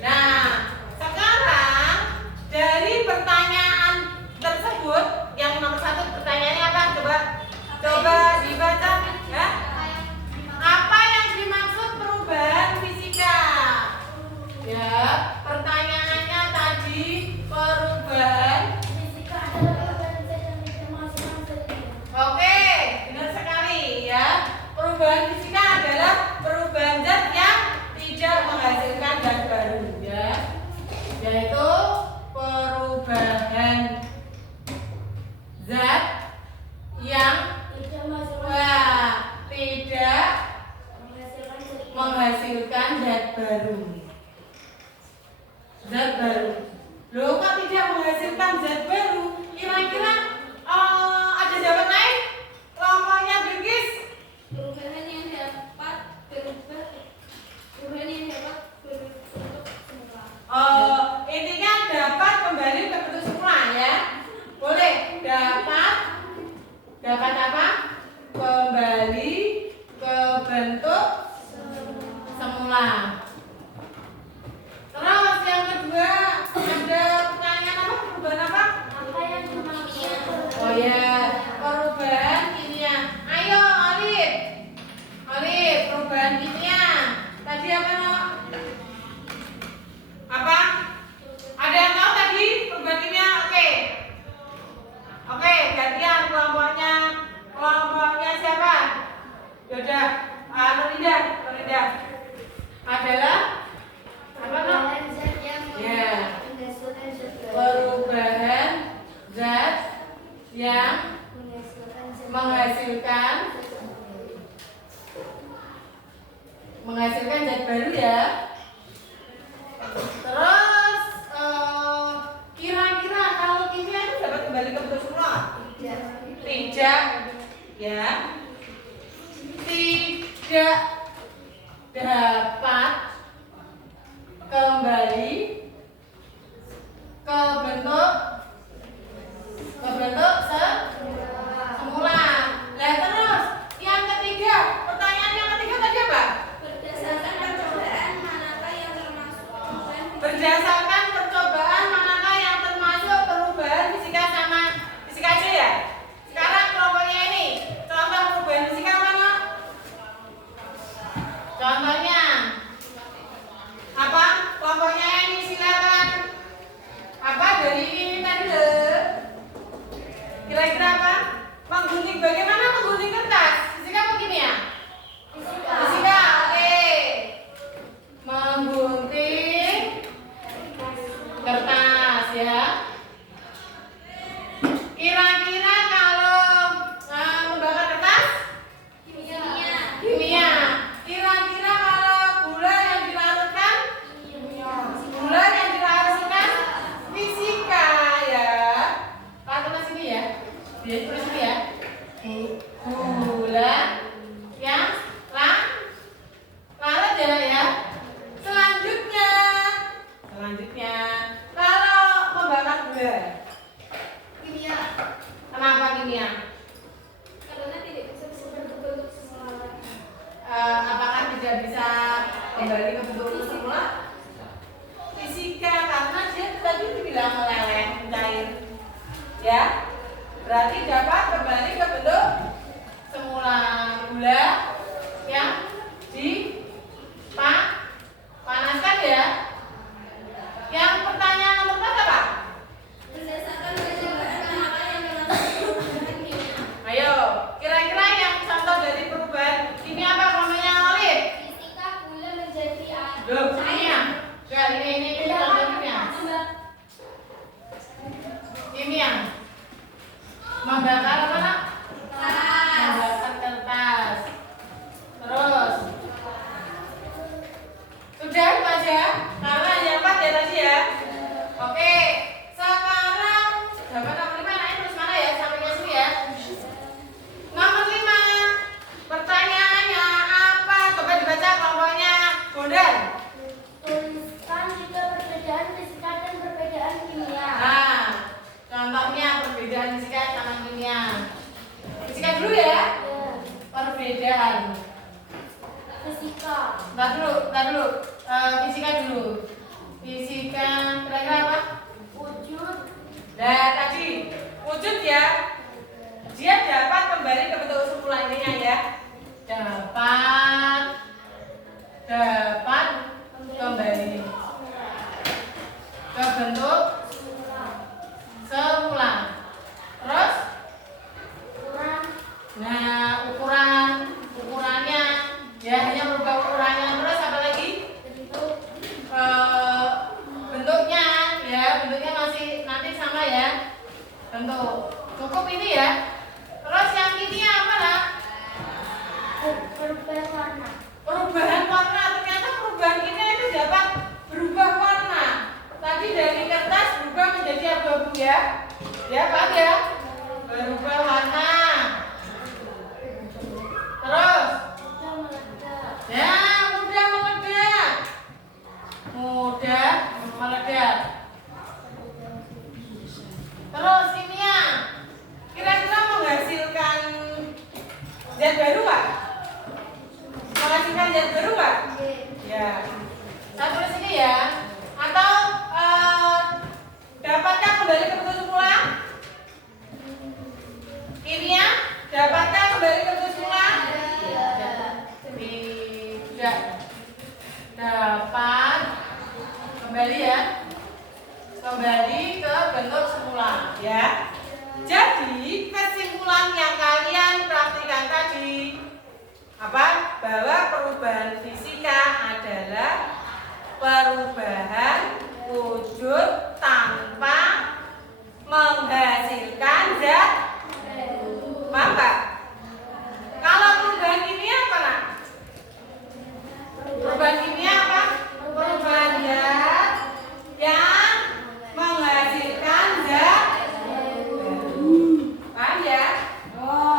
Nah, sekarang dari pertanyaan tersebut yang nomor 1 pertanyaannya apa? Coba dibaca ya. Apa yang dimaksud perubahan fisika? Ya, pertanyaannya tadi perubahan. Fisika adalah perubahan zat yang tidak menghasilkan zat baru. Oke, benar sekali ya. Perubahan fisika adalah perubahan zat yang tidak menghasilkan zat baru ya. Yaitu perubahan zat yang Tidak menghasilkan tidak menghasilkan zat baru. Zat baru. Loh kok tidak menghasilkan zat baru? Kira-kira ada jawaban lain? Kelompoknya Bilqis. Perubahan yang dapat berubah berbentuk semula. Intinya dapat kembali ke bentuk semula ya. Boleh dapat apa? Kembali ke bentuk semula. Terus yang kedua ada pertanyaan apa? Perubahan apa? apa yang dimaksud Oh ya, perubahan kimia. Ayo Olip. Olip, perubahan kimia. Tadi apa no? Apa? Ada yang tahu tadi perubahan kimia? Oke, gantian kelompoknya siapa? Yaudah, Nurinda. Adalah apa no? Perubahan zat yang Ya. menghasilkan zat baru. Perubahan zat yang Menghasilkan menghasilkan zat baru ya. Terus kira-kira kalau kimia itu dapat kembali ke bentuk semula? Tidak ya. Tidak dapat kembali ke bentuk semula. Nah terus yang ketiga, pertanyaan yang ketiga tadi apa? berdasarkan percobaan manakah yang termasuk perubahan Berdasarkan percobaan manakah yang termasuk perubahan fisika sama fisika aja ya? Sekarang kelompoknya ini, contoh perubahan fisika apa no? Contohnya apa? Kelompoknya ini silakan. Apa dari ini tadi deh? Kira-kira apa? Menggunting, bagaimana menggunting kertas? Fisika apa kimia? Fisika, oke. Menggunting kertas ya. Kira-kira kalau membakar kertas? Kimia. Kira-kira kalau gula yang dilarutkan? Gula yang dilarutkan? Fisika ya. Pak tulis ini ya. Dia tulis ini ya. Gula yang larut ya. Selanjutnya kalau membakar gula, kimia kenapa kimia? karena tidak bisa berbentuk semula. Apakah tidak bisa kembali ke bentuk semula? Fisika karena dia tadi dibilang meleleh, cair, ya. Berarti dapat kembali ke bentuk semula. Gula yang dipanaskan ya. Yang pertanyaan nomor 4 apa? Berdasarkan percobaan manakah yang termasuk perubahan kimia. Ayo, kira-kira yang contoh dari perubahan kimia apa namanya Olip? Fisika gula menjadi air. Loh, kimia. Enggak, ini contoh kimia. ya, karena hanya 4 ya tadi ya. Oke, sekarang jawaban nomor 5 naik terus mana ya sampingnya sini ya. Nomor 5, pertanyaannya apa? Coba dibaca kelompoknya. Bondan. Tuliskan juga perbedaan fisika dan perbedaan kimia. Nah, contohnya perbedaan fisika sama kimia. Fisika dulu ya. Perbedaan. Fisika. Ntar dulu. Fisika dulu. Fisika kira-kira apa? Wujud. Nah, tadi wujud ya. Dia dapat kembali ke bentuk semula ininya ya. Dapat kembali ke bentuk semula. Terus ukurannya ya hanya berubah ukurannya. Terus apa lagi? Bentuknya ya, bentuknya masih nanti sama ya. Bentuk cukup ini ya. Terus yang kimia apa lah? Perubahan warna. Perubahan warna. Ternyata perubahan kimia itu dapat berubah warna. Tadi dari kertas berubah menjadi abu-abu ya. Ya Pak ya. Berubah warna. Terus ya mudah meledak. Terus kimia kira-kira menghasilkan zat baru Pak? Menghasilkan zat baru Pak? Ya. Saya tulis ini ya. Atau dapatkah kembali ke bentuk semula? Kimia dapatkah kembali ke bentuk semula? Tidak dapat kembali ya. Kembali ke bentuk semula ya. Jadi kesimpulan yang kalian praktikkan tadi apa? Bahwa perubahan fisika adalah perubahan wujud tanpa menghasilkan zat. Paham Pak? Kalau perubahan kimia apa nak? Perubahan kimia apa? Perubahan zat yang menghasilkan zat. Paham ya?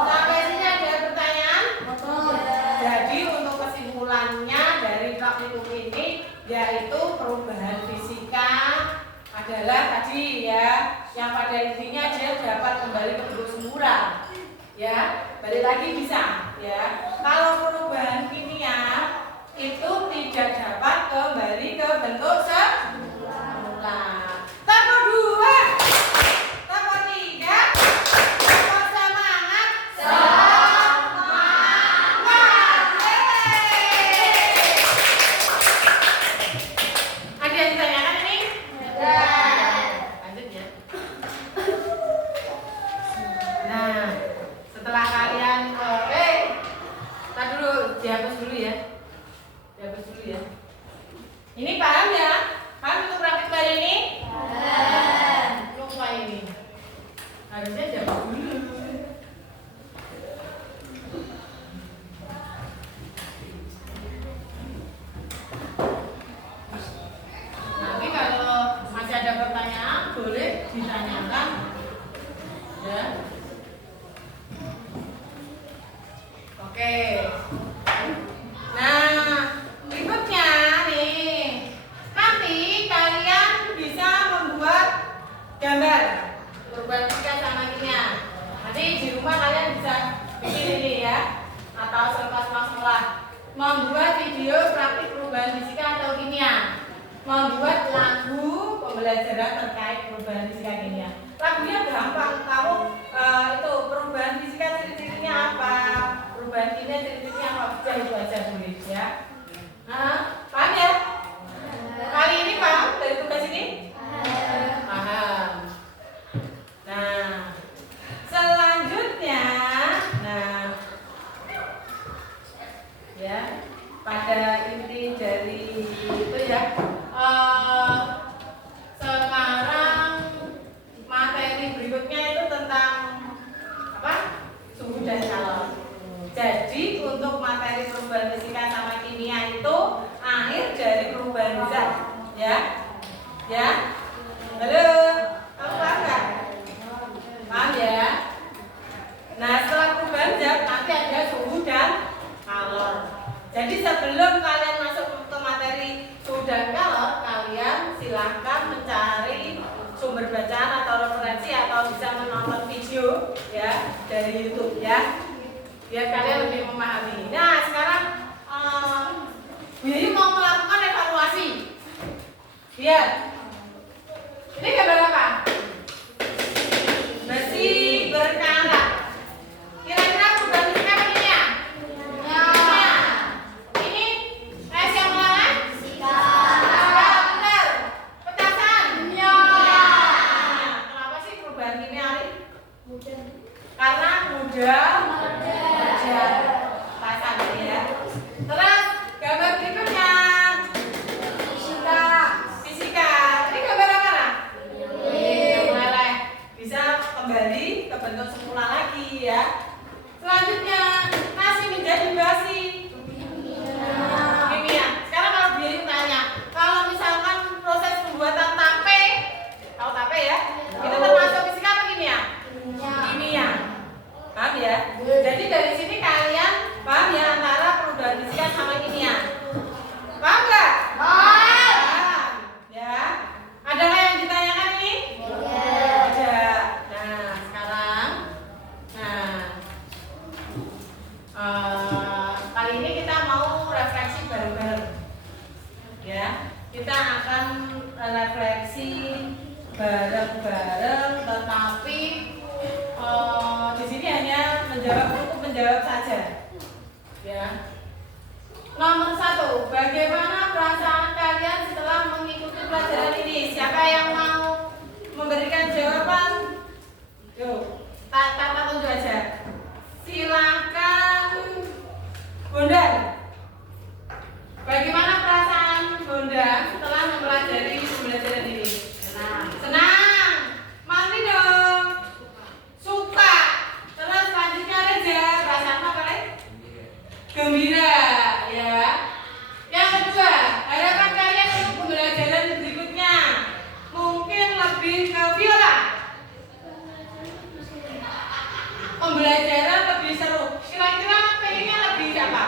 Sampai sini ada pertanyaan? Jadi untuk kesimpulannya dari praktikum ini yaitu perubahan fisika adalah tadi ya, yang pada intinya dia dapat kembali ke bentuk semula. Ya, balik lagi bisa ya. Kalau perubahan kimia itu tidak dapat kembali ke bentuk semula. Tempo 2, tempo 3, tempo semangat. Ada yang ditanyakan ini? Lanjut ya. Nah, setelah kalian tar dulu, dihapus dulu ya. Ini paham ya? Paham untuk praktik kali ini? Lupa ini. Harusnya jawab dulu. Nanti kalau masih ada pertanyaan boleh ditanyakan ya. Oke. Nah, berikutnya nih. Nanti kalian bisa membuat gambar perubahan fisika sama kimia. Nanti di rumah kalian bisa bikin ini ya. Atau selepas sekolah membuat video praktik perubahan fisika atau kimia. Membuat lagu pembelajaran terkait perubahan fisika kimia. Lagunya gampang, kamu itu perubahan fisika ciri-cirinya apa, perubahan kimia ciri-cirinya apa, udah itu aja boleh ya. Nah, paham ya? Kali ini paham dari tugas ini? Paham. Nah, selanjutnya, ya pada inti dari itu ya. Sekarang materi berikutnya itu tentang apa? Suhu dan calon. Jadi untuk materi perubahan fisika sama kimia itu akhir dari perubahan zat sebelum kalian masuk ke materi suhu dan kalor, kalian silahkan mencari sumber bacaan atau referensi atau bisa menonton video ya dari YouTube ya, biar kalian lebih memahami. Nah sekarang Bu Yayu mau melakukan evaluasi. Lihat, ini gambar apa? Besi berkarat. Kira-kira perubahan fisiknya apa ini ya? Ya. Ini es yang meleleh? Ya, benar. Petasan? Ya. Kenapa sih perubahan kimia Ari? Karena mudah. Petasan ya. Terus gambar berikutnya. Fisika. Ini gambar apa nah? Yang meleleh. Bisa kembali ke bentuk semula lagi ya. Selanjutnya nasi menjadi basi. Kimia. Sekarang kalau Bu Yayu tanya, kalau misalkan proses pembuatan tape, tahu tape ya? Itu termasuk fisika apa kimia? Kimia. Paham ya? Jadi dari sini kalian paham ya antara perubahan fisika sama kimia. Paham nggak? Paham. Ya. Adakah yang ditanyakan ini? Ada. Nah, sekarang, kali ini kita mau refleksi bareng-bareng. Ya, kita akan refleksi bareng-bareng, tetapi di sini hanya cukup menjawab saja. Ya. Nomor 1, bagaimana perasaan kalian setelah mengikuti pelajaran ini? Siapa yang mau memberikan jawaban? Yuk, tak tunjuk aja. Silakan, Bondan. Bagaimana perasaan Bondan setelah mempelajari pembelajaran ini? Senang. Mandi dong. Suka. Terus selanjutnya Reza, perasaan apa kalian? Gembira, ya. Yang kedua, harapan kalian untuk pembelajaran berikutnya mungkin lebih ke viola. Pembelajaran lebih seru. Kira-kira pengennya lebih apa?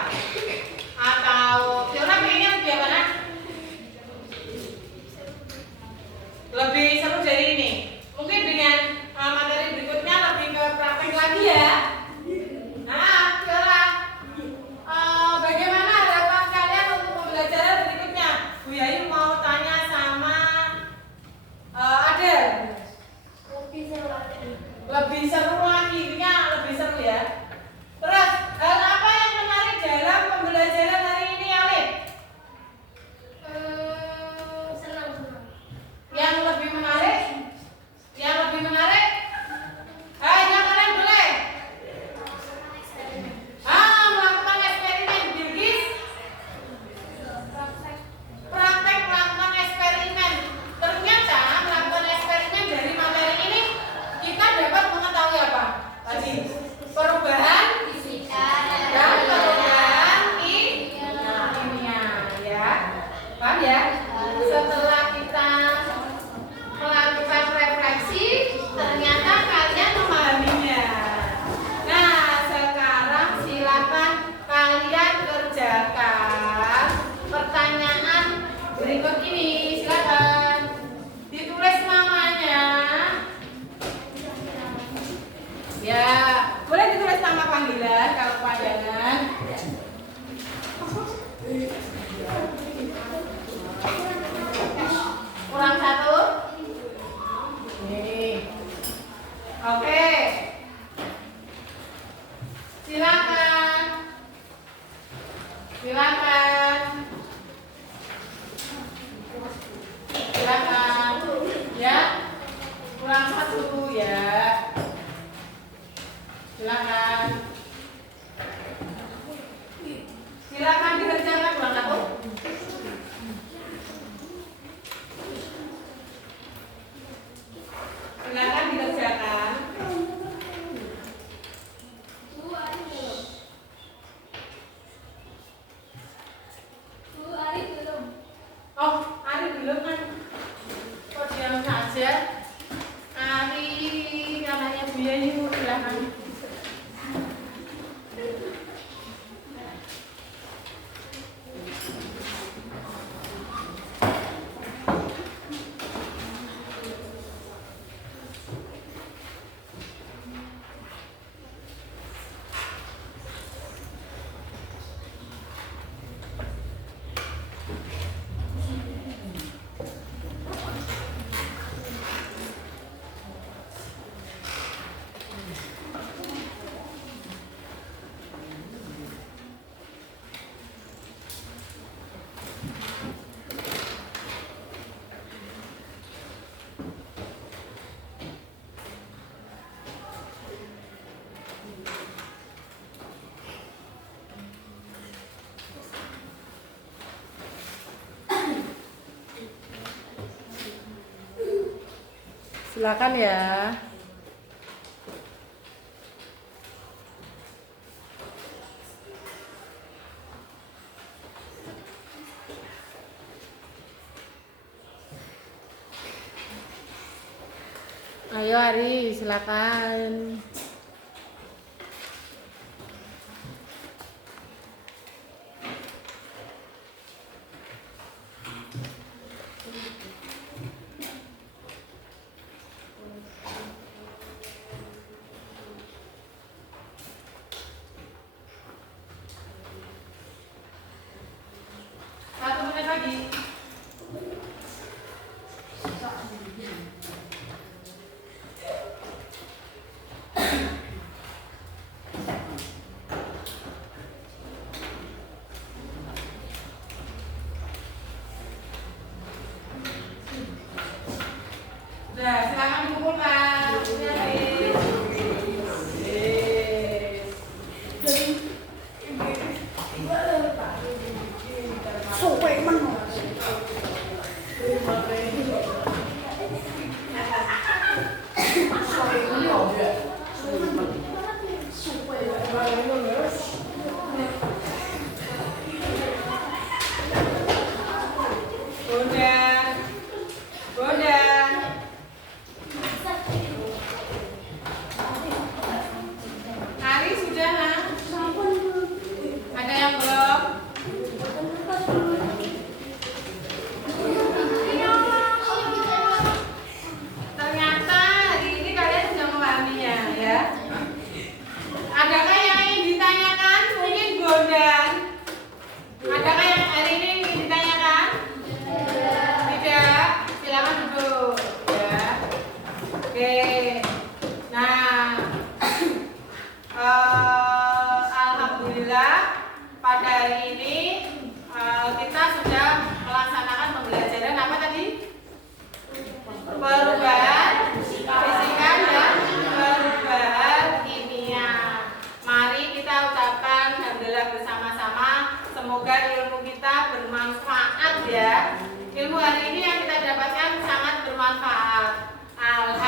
Silakan ya. Ayo Ari, silakan. Satu menit lagi. Nah, silakan dikumpulkan. Bondan. Hari sudah lah. Ada yang belum? Ternyata hari ini kalian sudah memahaminya ya. Adakah yang ingin ditanyakan? Mungkin Bondan. Adakah yang hari ini ingin ditanyakan? Tidak. Silakan duduk ya. Oke. Nah, alhamdulillah pada hari ini kita sudah melaksanakan pembelajaran apa tadi? Perubahan fisika dan perubahan kimia. Mari kita ucapkan alhamdulillah bersama-sama. Semoga ilmu kita bermanfaat ya. Ilmu hari ini yang kita dapatkan sangat bermanfaat. Alhamdulillah.